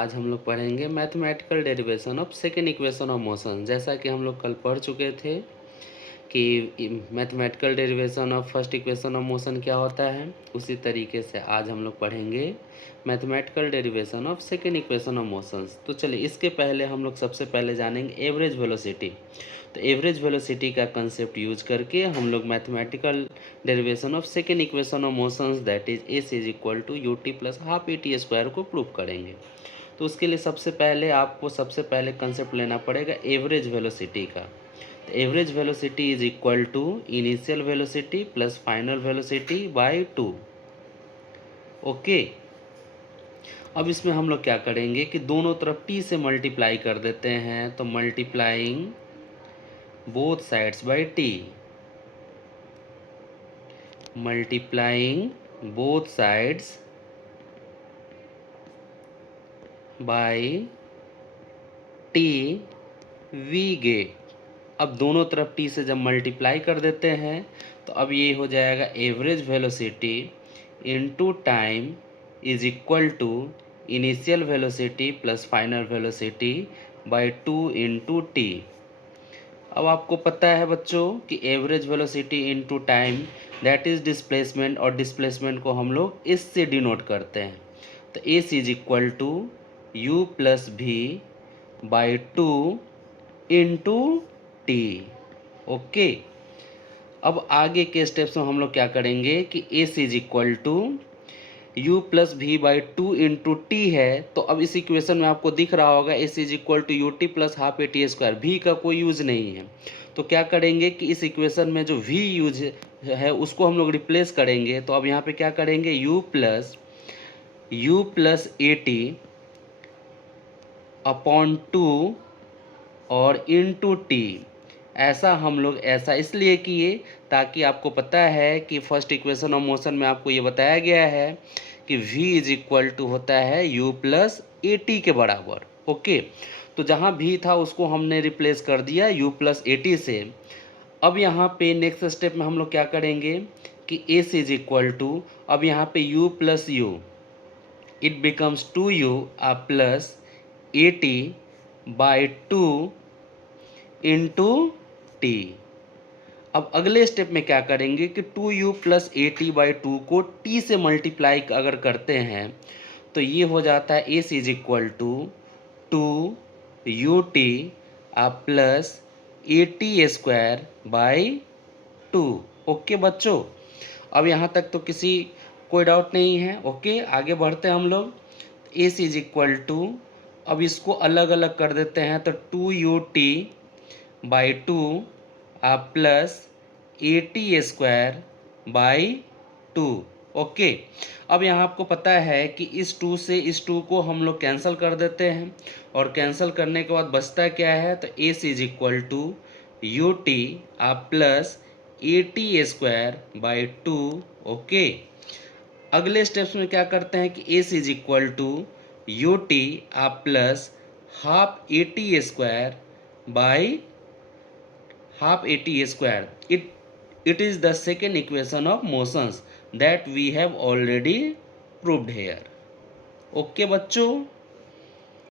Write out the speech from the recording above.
आज हम लोग पढ़ेंगे mathematical derivation of second equation of motion. जैसा कि हम लोग कल पढ़ चुके थे कि mathematical derivation of first equation of motion क्या होता है, उसी तरीके से आज हम लोग पढ़ेंगे mathematical derivation of second equation of motions. तो चलिए, इसके पहले हम लोग सबसे पहले जानेंगे एवरेज वेलोसिटी। तो एवरेज वेलोसिटी का कंसेप्ट यूज करके हम लोग mathematical derivation of second equation of motions that is s is equal to u t plus half a t square को प्रूव करेंगे। तो उसके लिए सबसे पहले कंसेप्ट लेना पड़ेगा एवरेज वेलोसिटी का। तो average velocity is equal to initial velocity plus final velocity by 2। Okay, अब इसमें हम लोग क्या करेंगे कि दोनों तरफ टी से मल्टीप्लाई कर देते हैं। तो multiplying both sides by t, multiplying both sides by t we get. अब दोनों तरफ टी से जब मल्टीप्लाई कर देते हैं तो अब ये हो जाएगा average velocity into time is equal to initial velocity plus final velocity by 2 into t. अब आपको पता है बच्चों कि average velocity into time that is displacement, और डिस्प्लेसमेंट को हम लोग इससे डिनोट करते हैं। तो s is equal to u plus v by 2 into t. Okay, अब आगे के स्टेप्स में हम लोग क्या करेंगे कि s is equal to u plus v by 2 into t है। तो अब इस इक्वेशन में आपको दिख रहा होगा s is equal to u t plus half a t square. V का कोई यूज नहीं है, तो क्या करेंगे कि इस इक्वेशन में जो v यूज है उसको हम लोग रिप्लेस करेंगे। तो अब यहाँ पे क्या करेंगे u plus a T upon 2 और इंटू टी। ऐसा हम लोग ऐसा इसलिए किए ताकि आपको पता है कि फर्स्ट इक्वेशन ऑफ मोशन में आपको ये बताया गया है कि v इज इक्वल टू होता है u प्लस ए टी के बराबर। ओके, तो जहाँ v था उसको हमने रिप्लेस कर दिया u प्लस ए टी से। अब यहाँ पे नेक्स्ट स्टेप में हम लोग क्या करेंगे कि s इज इक्वल टू, अब यहाँ पे u plus you, it becomes 2u plus a T by 2 into t. अब अगले स्टेप में क्या करेंगे कि 2u plus a T by 2 को t से मल्टीप्लाई अगर करते हैं तो ये हो जाता है s is equal to 2u t plus a t square by 2। Okay बच्चों, अब यहाँ तक तो कोई डाउट नहीं है। ओके, आगे बढ़ते हैं हम लोग। एस इज इक्वल टू, अब इसको अलग अलग कर देते हैं तो 2u T by 2 plus a t square by 2। Okay, अब यहाँ आपको पता है कि इस 2 से इस 2 को हम लोग कैंसिल कर देते हैं, और कैंसिल करने के बाद बचता क्या है तो s is equal to u t plus a t square by 2। Okay, अगले स्टेप्स में क्या करते हैं कि s is equal to u t plus half a t square by half at square. It is the second equation of motions that we have already proved here. Okay बच्चों।